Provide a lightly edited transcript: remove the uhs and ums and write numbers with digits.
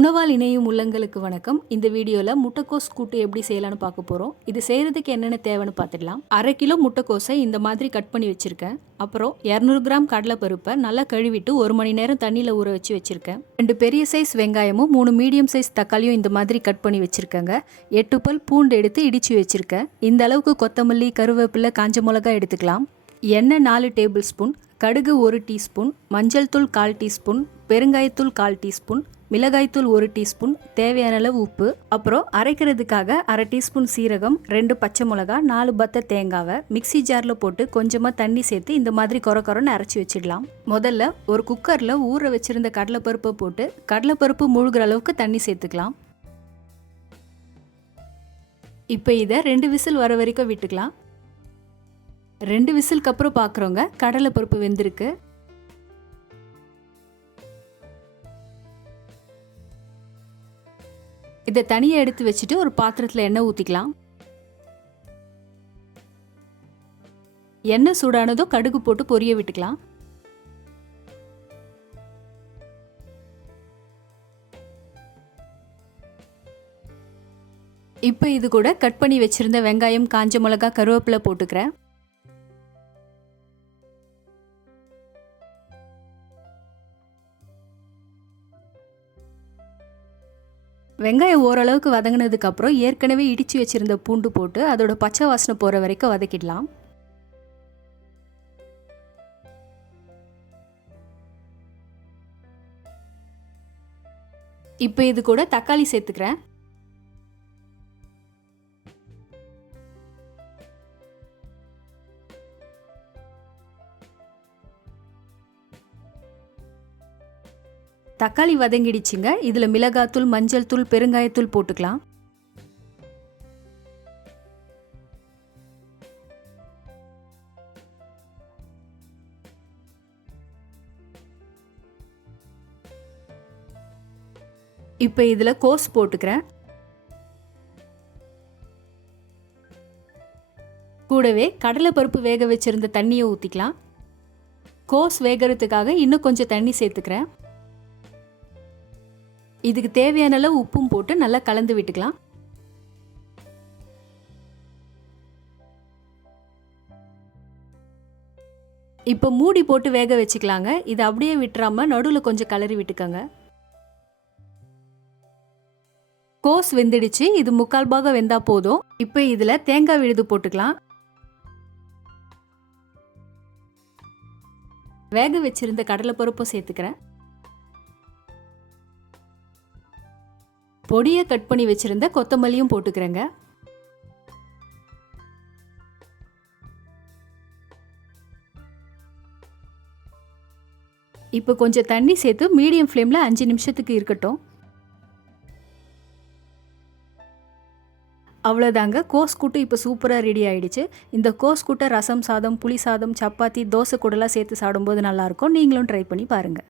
உணவால் இணையும் உள்ளங்களுக்கு வணக்கம். இந்த வீடியோவில் முட்டைக்கோஸ் கூட்டு எப்படி செய்யலான்னு பார்க்க போகிறோம். இது செய்கிறதுக்கு என்னென்ன தேவைன்னு பார்த்துடலாம். 1/2 கிலோ முட்டைக்கோஸை இந்த மாதிரி கட் பண்ணி வச்சுருக்கேன். அப்புறம் 200 கிராம் கடலைப்பருப்பை நல்லா கழுவிட்டு 1 மணி நேரம் தண்ணியில் ஊற வச்சு வச்சுருக்கேன். 2 பெரிய சைஸ் வெங்காயமும் 3 மீடியம் சைஸ் தக்காளியும் இந்த மாதிரி கட் பண்ணி வச்சுருக்கேங்க. 8 பல் பூண்டு எடுத்து இடித்து வச்சுருக்கேன். இந்த அளவுக்கு கொத்தமல்லி, கருவேப்பிலை, காஞ்ச மிளகாய் எடுத்துக்கலாம். எண்ணெய் 4 டேபிள் ஸ்பூன், கடுகு 1 டீஸ்பூன், மஞ்சள் தூள் 1/4 டீஸ்பூன், பெருங்காயத்தூள் 1/4 டீஸ்பூன், மிளகாய்த்தூள் 1 டீஸ்பூன், தேவையான அளவு உப்பு, அப்புறம் அரைக்கிறதுக்காக 1/2 டீஸ்பூன் சீரகம், 2 பச்சை மிளகா, 4 பத்த தேங்காவை மிக்சி ஜாரில் போட்டு கொஞ்சமாக தண்ணி சேர்த்து இந்த மாதிரி கொரன்னு அரைச்சி வச்சிடலாம். முதல்ல ஒரு குக்கரில் ஊற வச்சிருந்த கடலைப்பருப்பை போட்டு கடலைப்பருப்பு முழுகிற அளவுக்கு தண்ணி சேர்த்துக்கலாம். இப்போ இதை 2 விசில் வர வரைக்கும் விட்டுக்கலாம். 2 விசிலுக்கு அப்புறம் பார்க்குறோங்க, கடலைப்பருப்பு வெந்திருக்கு. இதை தனியாக எடுத்து வச்சுட்டு ஒரு பாத்திரத்தில் எண்ணெய் ஊற்றிக்கலாம். எண்ணெய் சூடானதோ கடுகு போட்டு பொரிய விட்டுக்கலாம். இப்போ இது கூட கட் பண்ணி வச்சிருந்த வெங்காயம், காஞ்ச மிளகாய், கருவேப்பிலை போட்டுக்கிறேன். வெங்காயம் ஓரளவுக்கு வதங்கினதுக்கு அப்புறம் ஏற்கனவே இடித்து வச்சிருந்த பூண்டு போட்டு அதோட பச்சை வாசனை போகிற வரைக்கும் வதக்கிடலாம். இப்போ இது கூட தக்காளி சேர்த்துக்கிறேன். தக்காளி வதங்கிடுச்சுங்க. இதில் மிளகாத்தூள், மஞ்சள் தூள், பெருங்காயத்தூள் போட்டுக்கலாம். இப்போ இதில் கோஸ் போட்டுக்கிறேன். கூடவே கடலைப்பருப்பு வேக வச்சிருந்த தண்ணியை ஊற்றிக்கலாம். கோஸ் வேகிறதுக்காக இன்னும் கொஞ்சம் தண்ணி சேர்த்துக்கிறேன். இதுக்கு தேவையான அளவு உப்பும் போட்டு நல்லா கலந்து விட்டுக்கலாம். இப்போ மூடி போட்டு வேக வச்சுக்கலாங்க. இதை அப்படியே விட்டுறாம நடுவில் கொஞ்சம் கலரி விட்டுக்கோங்க. கோஸ் வெந்துடுச்சு. இது 3/4 பாகம் வெந்தா போதும். இப்போ இதில் தேங்காய் விழுது போட்டுக்கலாம். வேக வச்சிருந்த கடலைப்பருப்பும் சேர்த்துக்கிறேன். பொடியை கட் பண்ணி வச்சிருந்த கொத்தமல்லியும் போட்டுக்கிறேங்க. இப்போ கொஞ்சம் தண்ணி சேர்த்து மீடியம் ஃப்ளேமில் 5 நிமிஷத்துக்கு இருக்கட்டும். அவ்வளோதாங்க, கோஸ் கூட்டு இப்போ சூப்பராக ரெடி ஆயிடுச்சு. இந்த கோஸ் கூட்டை ரசம் சாதம், புளி சாதம், சப்பாத்தி, தோசை கூடலாம் சேர்த்து சாப்பிடும்போது நல்லாயிருக்கும். நீங்களும் ட்ரை பண்ணி பாருங்கள்.